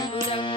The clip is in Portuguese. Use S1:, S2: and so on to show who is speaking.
S1: Duran, Duran.